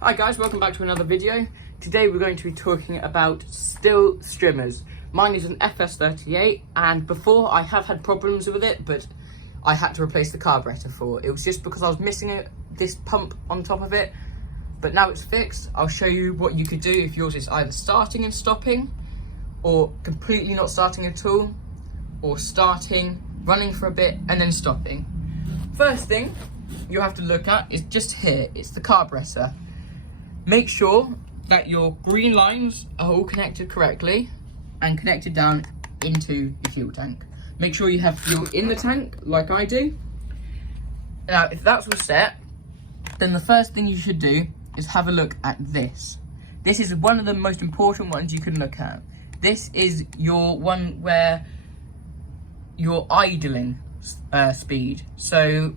Hi guys, welcome back to another video. Today we're going to be talking about still Strimmers. Mine is an FS38 and before I have had problems with it, but I had to replace the carburetor for it. It was just because I was missing this pump on top of it, but now it's fixed. I'll show you what you could do if yours is either starting and stopping, or completely not starting at all, or starting, running for a bit and then stopping. First thing you have to look at is just here, it's the carburetor. Make sure that your green lines are all connected correctly and connected down into the fuel tank. Make sure you have fuel in the tank like I do. Now if that's all set, then the first thing you should do is have a look at this. This is one of the most important ones you can look at. This is your one where you're idling speed. So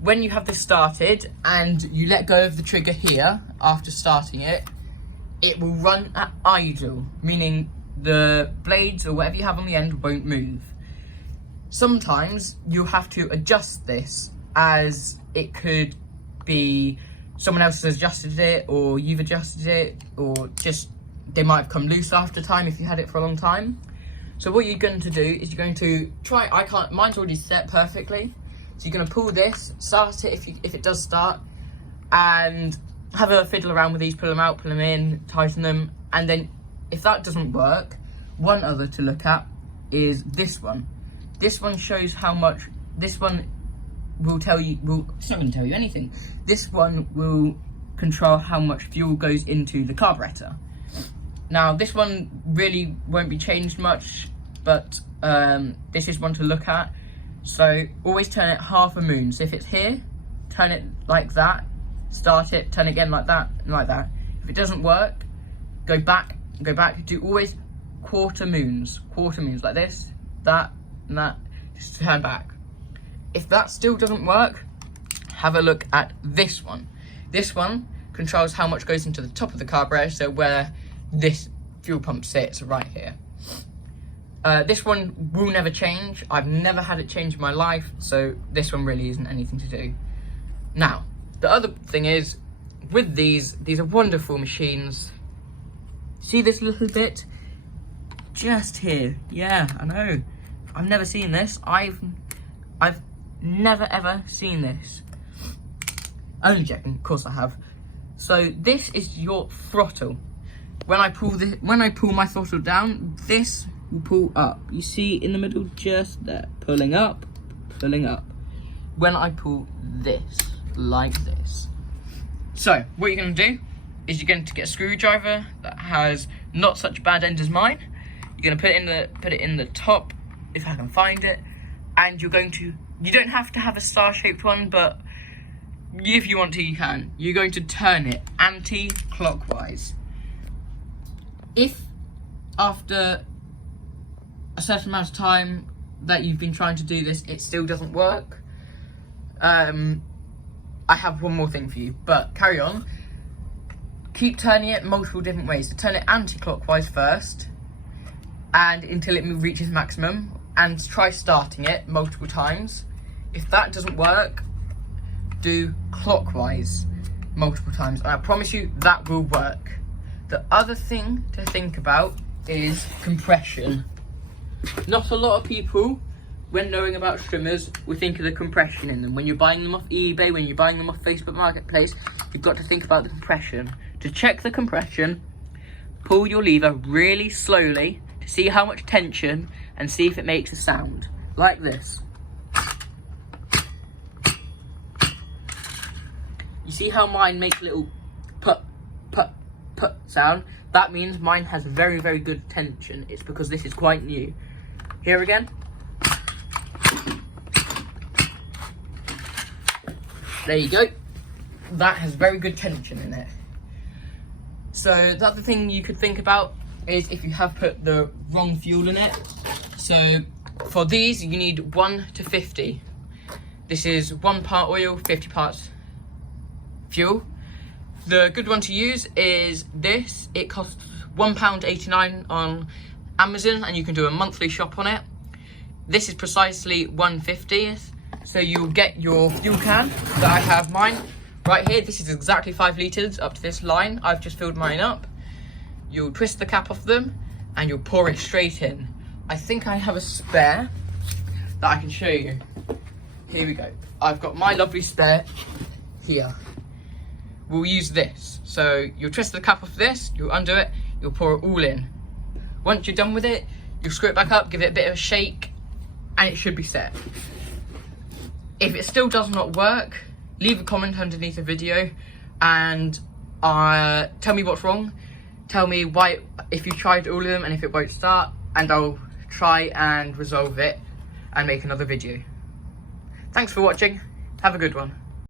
when you have this started and you let go of the trigger here after starting it, it will run at idle, meaning the blades or whatever you have on the end won't move. Sometimes you'll have to adjust this, as it could be someone else has adjusted it or you've adjusted it, or just they might have come loose after time if you had it for a long time. So what you're going to do is you're going to try, mine's already set perfectly. So you're going to pull this, start it if it does start, and have a fiddle around with these, pull them out, pull them in, tighten them, and then if that doesn't work, one other to look at is this one. This one shows how much, this one will tell you, it's not going to tell you anything. This one will control how much fuel goes into the carburetor. Now this one really won't be changed much, but this is one to look at. So always turn it half a moon. So if it's here, turn it like that, start it, turn it again like that, and like that. If it doesn't work, go back, do always quarter moons like this, that, and that, just turn back. If that still doesn't work, have a look at this one. This one controls how much goes into the top of the carburetor, so where this fuel pump sits, right here. This one will never change. I've never had it change in my life, so this one really isn't anything to do. Now, the other thing is, with these are wonderful machines. See this little bit? Just here. Yeah, I know. I've never seen this. I've never ever seen this. Only checking, of course I have. So this is your throttle. When I pull my throttle down, this will pull up. You see in the middle, just there, pulling up, pulling up. When I pull this, like this. So what you're going to do is you're going to get a screwdriver that has not such a bad end as mine. You're going to put it in the top, if I can find it, and you're going to, you don't have to have a star-shaped one, but if you want to, you can. You're going to turn it anti-clockwise. If after a certain amount of time that you've been trying to do this, it still doesn't work, I have one more thing for you, but carry on. Keep turning it multiple different ways. So turn it anti-clockwise first, and until it reaches maximum, and try starting it multiple times. If that doesn't work, do clockwise multiple times, and I promise you that will work. The other thing to think about is compression. Not a lot of people, when knowing about Strimmers, will think of the compression in them. When you're buying them off eBay, when you're buying them off Facebook Marketplace, you've got to think about the compression. To check the compression, pull your lever really slowly to see how much tension and see if it makes a sound, like this. You see how mine makes a little put sound? That means mine has very, very good tension. It's because this is quite new. Here again. There you go. That has very good tension in it. So the other thing you could think about is if you have put the wrong fuel in it. So for these, you need 1 to 50. This is 1 part oil, 50 parts fuel. The good one to use is this. It costs £1.89 on Amazon, and you can do a monthly shop on it. This is precisely 1/50th, so you'll get your fuel can that I have mine Right here, this is exactly 5 litres up to this line. I've just filled mine up. You'll twist the cap off them and you'll pour it straight in. I think I have a spare that I can show you. Here we go. I've got my lovely spare here. We'll use this. So you'll twist the cap off this, you'll undo it, you'll pour it all in. Once you're done with it, you'll screw it back up, give it a bit of a shake, and it should be set. If it still does not work, leave a comment underneath the video and tell me what's wrong. Tell me why, if you tried all of them and if it won't start, and I'll try and resolve it and make another video. Thanks for watching. Have a good one.